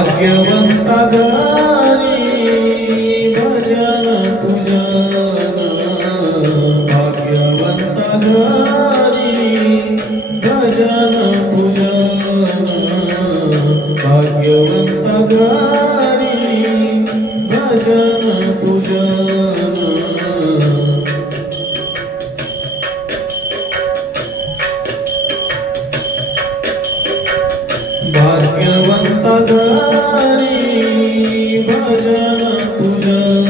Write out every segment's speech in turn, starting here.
भाग्यवंता घरी भजन तुझन, भाग्यवंता घरी भजन तुझन, भाग्यवंता घरी भजन तुझन। भाग्यवंता घरी भजन तुझन,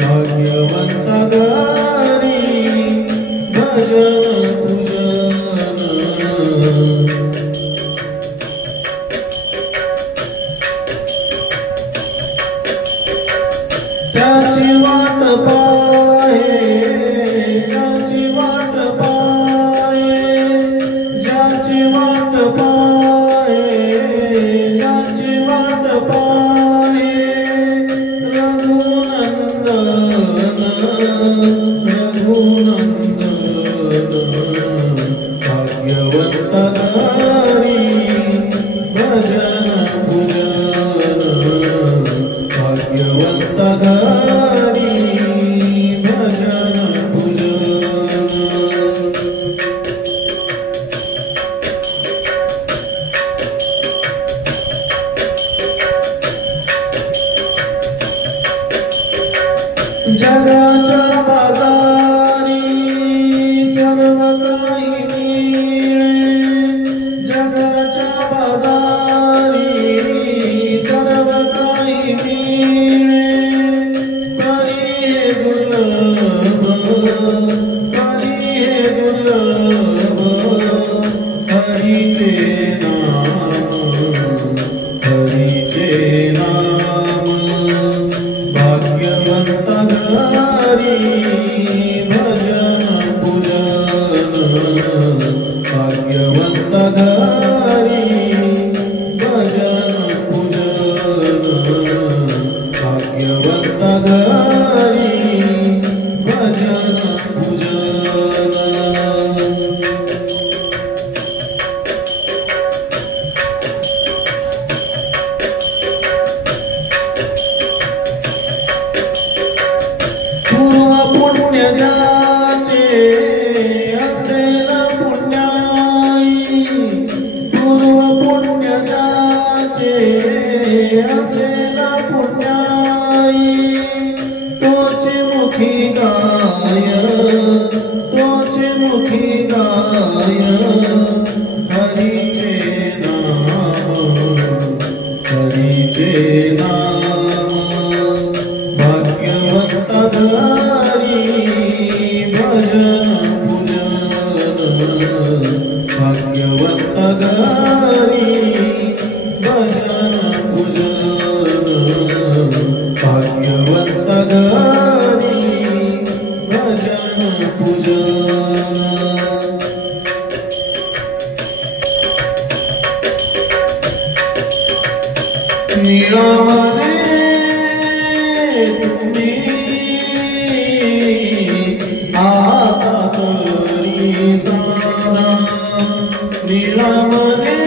भाग्यवंता घरी भजन तुझन। त्याची वाट पाहे, ज्याची वाट पाहे, ज्याची वाट पाहे, ज्याची वाट पाहे, रघुनंदन रघुनंदन। भाग्यवंता घरी भजन पूजन, भाग्यवंता घरी भजन पूजन। जगाच्या बाजारी सर्व काही मिळे, जगाच्या बाजारी सर्व काही मिळे, तरी हे दुर्लभ, तरी हे दुर्लभ हरीचे नाम, हरीचे नाम। भाग्यवंता घरी भजन पूजन, भाग्यवंता घरी भजन पूजन, भाग्यवंता घरी भजन पूजन। पूर्व पुण्य ज्याचे असेल पुण्याई, पूर्व पुण्य ज्याचे असेल पुण्याई, तोचे मुखी गाय, तोचे मुखी गाय हरीचे नाम, हरीचे नाम। भाग्यवंता घरी भजन पूजन, भाग्यवंता घरी भजन पूजन, भाग्यवंता घरी भजन पूजन। निळावणे तुम्ही आता तरी सारा, निळावणे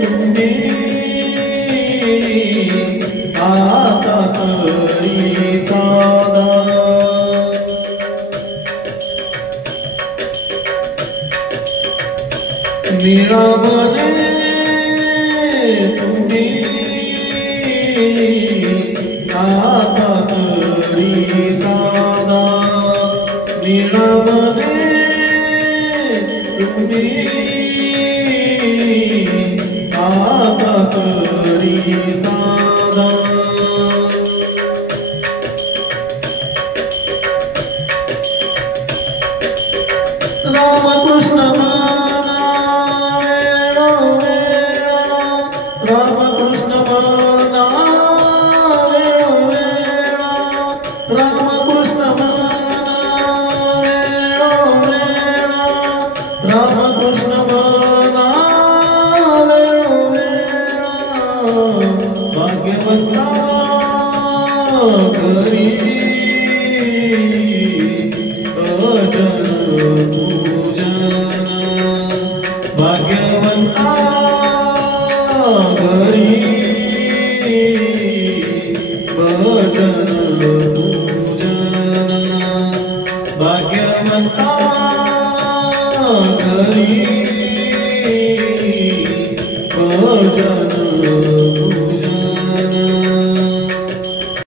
तुम्ही आता तरी सारा। निळावणे तुम्ही आता तरी साधा, निळावणे तुम्ही आता तरी साधा। रामकृष्ण म्हणा वेळोवेळा, रामकृष्ण म्हणा वेळोवेळा, रामकृष्ण म्हणा वेळोवेळा, रामकृष्ण म्हणा घरी भजन पूजन भाग्यवंता घरी